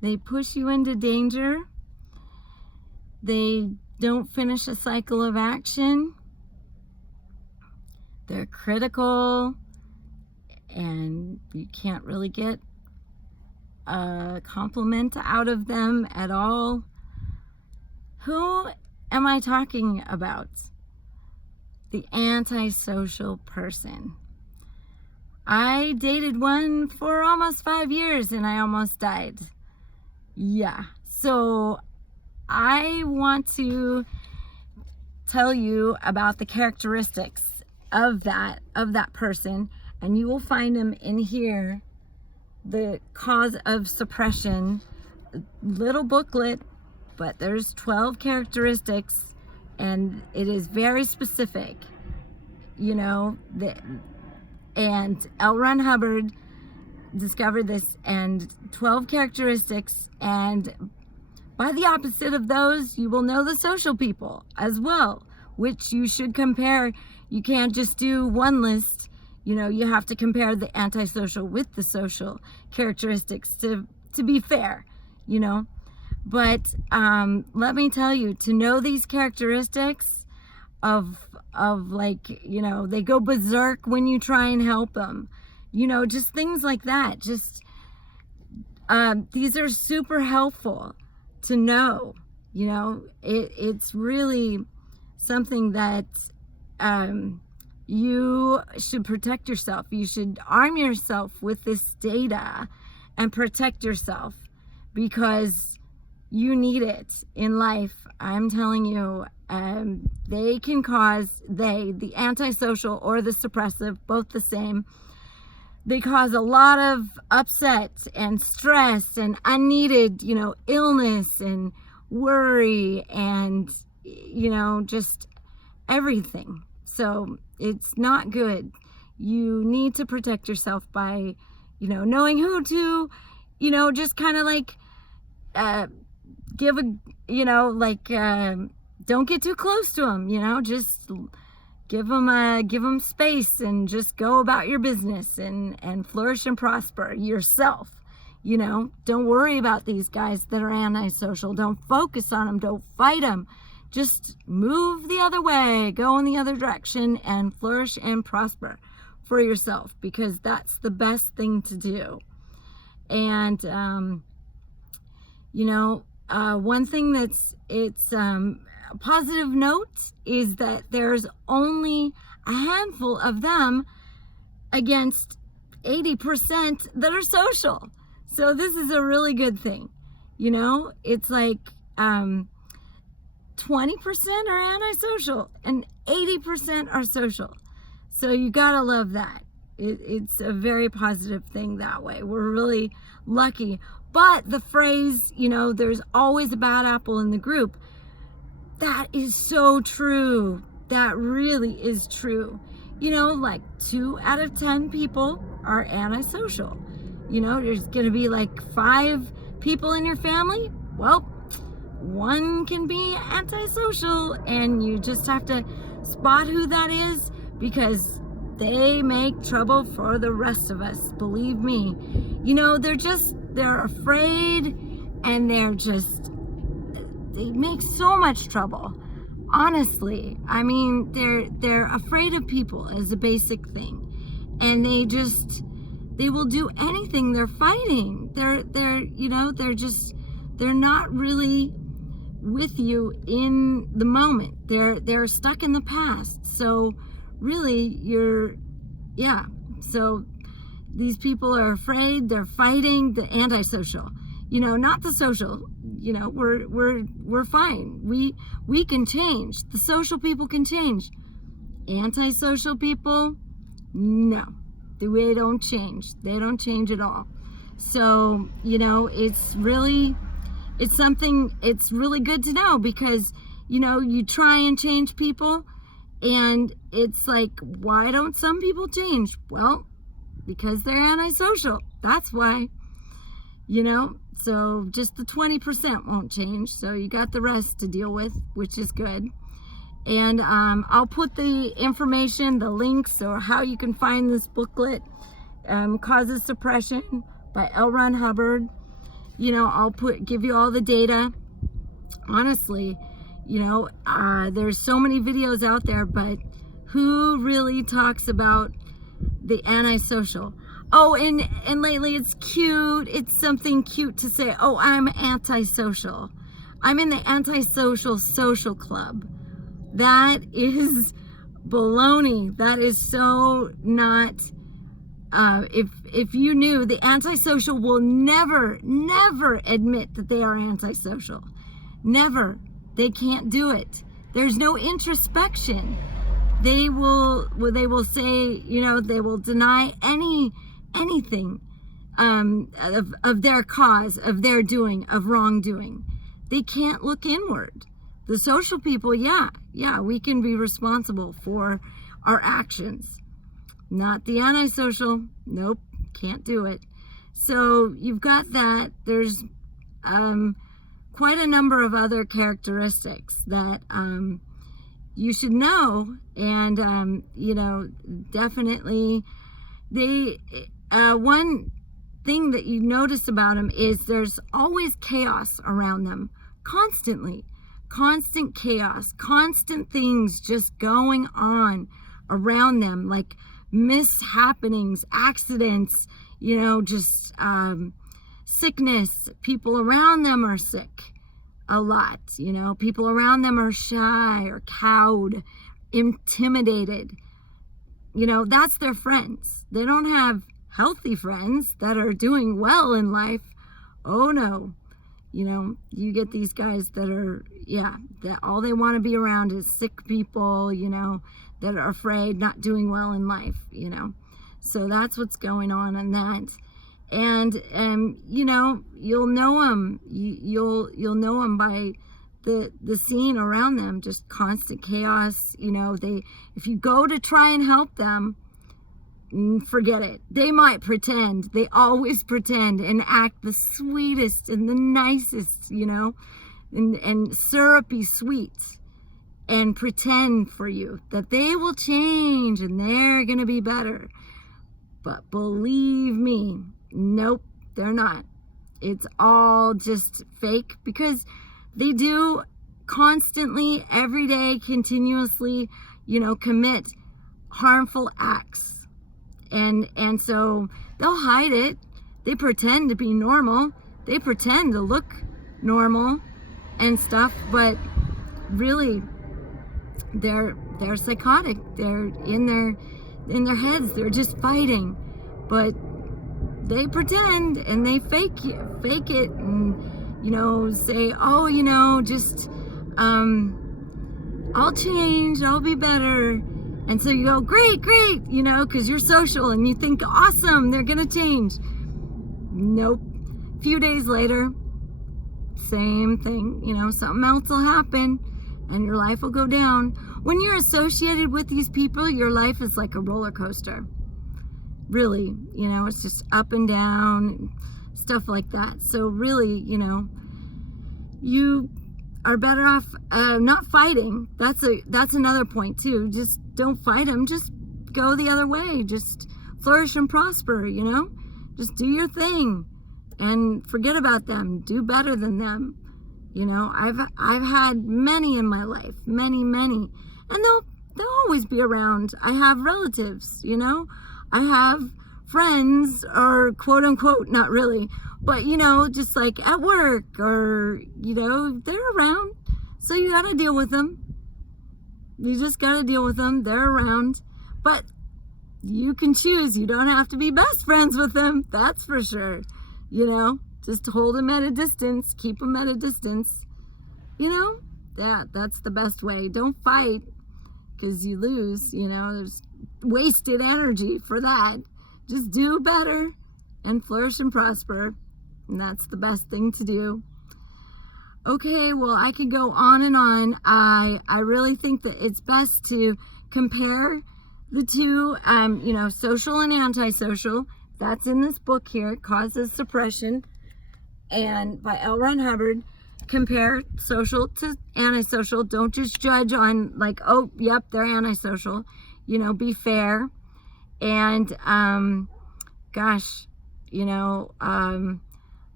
They push you into danger. They don't finish a cycle of action. They're critical, and you can't really get a compliment out of them at all. Who am I talking about? The antisocial person. I dated one for almost 5 years and I almost died. Yeah, so I want to tell you about the characteristics of that person, and you will find them in here. The cause of suppression, little booklet, but there's 12 characteristics, and it is very specific, you know. And L. Ron Hubbard discovered this, and 12 characteristics, and by the opposite of those, you will know the social people as well, which you should compare. You can't just do one list, you know, you have to compare the antisocial with the social characteristics to be fair, you know. But let me tell you, to know these characteristics of like, you know, they go berserk when you try and help them, you know, just things like that. Just these are super helpful to know, you know. It's really something that you should protect yourself. You should arm yourself with this data and protect yourself, because you need it in life. I'm telling you, they can cause, the antisocial or the suppressive, both the same, they cause a lot of upset and stress and unneeded, you know, illness and worry and, you know, just everything. So it's not good. You need to protect yourself by, you know, knowing who to, you know, just kind of like give a, you know, like don't get too close to them, you know. Just give them space and just go about your business and flourish and prosper yourself. You know, don't worry about these guys that are antisocial. Don't focus on them. Don't fight them. Just move the other way, go in the other direction, and flourish and prosper for yourself, because that's the best thing to do. And you know, one thing it's a positive note is that there's only a handful of them against 80% that are social. So this is a really good thing. You know, it's like 20% are antisocial and 80% are social. So you gotta love that. It's a very positive thing that way. We're really lucky. But the phrase, you know, there's always a bad apple in the group, that is so true. That really is true. You know, like 2 out of 10 people are antisocial. You know, there's going to be like 5 people in your family. Well, 1 can be antisocial, and you just have to spot who that is, because they make trouble for the rest of us. Believe me. You know, they're afraid, and they make so much trouble. Honestly, I mean, they're afraid of people as a basic thing, and they will do anything. They're fighting. They're not really with you in the moment. They're stuck in the past. So really, so these people are afraid. They're fighting. The antisocial, you know, not the social. You know, we're fine. We can change. The social people can change. Antisocial people, no, they don't change. They don't change at all. So, you know, it's really good to know, because, you know, you try and change people, and it's like, why don't some people change? Well, because they're antisocial. That's why, you know. So just the 20% won't change. So you got the rest to deal with, which is good. And I'll put the information, the links, or how you can find this booklet, Causes Suppression by L. Ron Hubbard. I'll give you all the data. Honestly, there's so many videos out there, but who really talks about the antisocial? Oh, and lately it's cute. It's something cute to say, oh, I'm antisocial. I'm in the antisocial social club. That is baloney. That is so not, if you knew, the antisocial will never admit that they are antisocial. Never. They can't do it. There's no introspection. They will say, they will deny anything of their cause, of their doing, of wrongdoing. They can't look inward. The social people, yeah, we can be responsible for our actions. Not the antisocial. Nope, can't do it. So you've got that. There's quite a number of other characteristics that you should know, and definitely one thing that you notice about them is there's always chaos around them, constantly. Constant chaos, constant things just going on around them, like mishappenings, accidents, just sickness. People around them are sick a lot. People around them are shy or cowed, intimidated. That's their friends. They don't have healthy friends that are doing well in life. Oh no. You get these guys that are, that all they want to be around is sick people, that are afraid, not doing well in life, So that's what's going on in that. And you'll know them. You'll know them by the scene around them, just constant chaos. If you go to try and help them, forget it. They might pretend. They always pretend and act the sweetest and the nicest, and syrupy sweet, and pretend for you that they will change and they're going to be better. But believe me, nope, they're not. It's all just fake, because they do constantly, every day, continuously, commit harmful acts. And so they'll hide it. They pretend to be normal. They pretend to look normal and stuff, but really they're psychotic. They're in their heads. They're just fighting. But they pretend and they fake it and say, oh, just I'll change, I'll be better. And so you go, great, because you're social and you think, awesome, they're going to change. Nope. A few days later, same thing, something else will happen and your life will go down. When you're associated with these people, your life is like a roller coaster. Really, it's just up and down, stuff like that. So really, you are better off not fighting. That's another point too. Just don't fight them. Just go the other way. Just flourish and prosper. Just do your thing and forget about them. Do better than them. I've had many in my life, many, and they'll always be around. I have relatives. I have friends, or quote unquote, not really, but just like at work, or they're around, so you got to deal with them. You just got to deal with them. They're around, but you can choose. You don't have to be best friends with them, that's for sure. Just hold them at a distance, keep them at a distance. That's the best way. Don't fight, because you lose. There's wasted energy for that. Just do better and flourish and prosper. And that's the best thing to do. Okay, well, I could go on and on. I really think that it's best to compare the two, social and antisocial. That's in this book here, Causes Suppression, and by L. Ron Hubbard. Compare social to antisocial. Don't just judge on like, oh, yep, they're antisocial. Be fair. And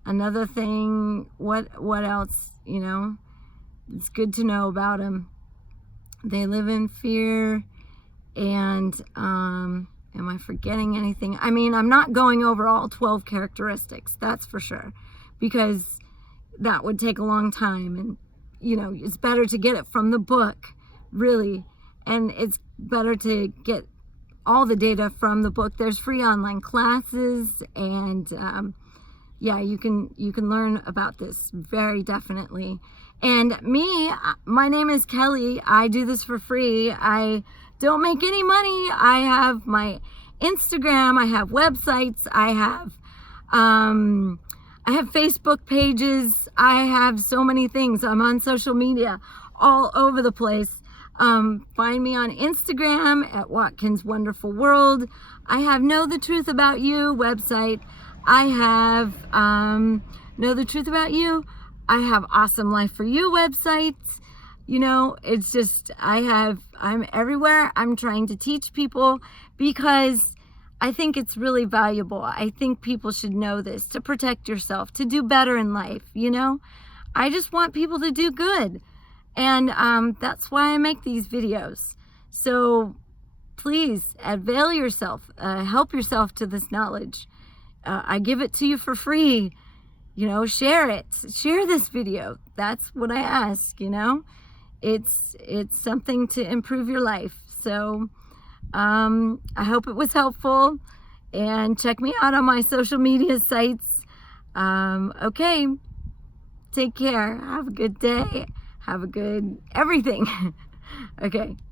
Another thing, what else, you know, it's good to know about them. They live in fear, and am I forgetting anything? I mean, I'm not going over all 12 characteristics, that's for sure, because that would take a long time, and you know, it's better to get it from the book, really, and it's better to get all the data from the book. There's free online classes, and yeah, you can learn about this very definitely. And me, my name is Kelly. I do this for free. I don't make any money. I have my Instagram, I have websites, I have Facebook pages, I have so many things. I'm on social media all over the place. Find me on Instagram at Watkins Wonderful World. I have Know the Truth About You website. I have Know the Truth About You. I have Awesome Life for You websites. You know, it's just, I'm everywhere. I'm trying to teach people because I think it's really valuable. I think people should know this, to protect yourself, to do better in life, you know? I just want people to do good. And that's why I make these videos. So please avail yourself, help yourself to this knowledge. I give it to you for free. You know, share it. Share this video. That's what I ask, you know? It's something to improve your life. So I hope it was helpful, and check me out on my social media sites. Okay, take care. Have a good day. Have a good everything. Okay.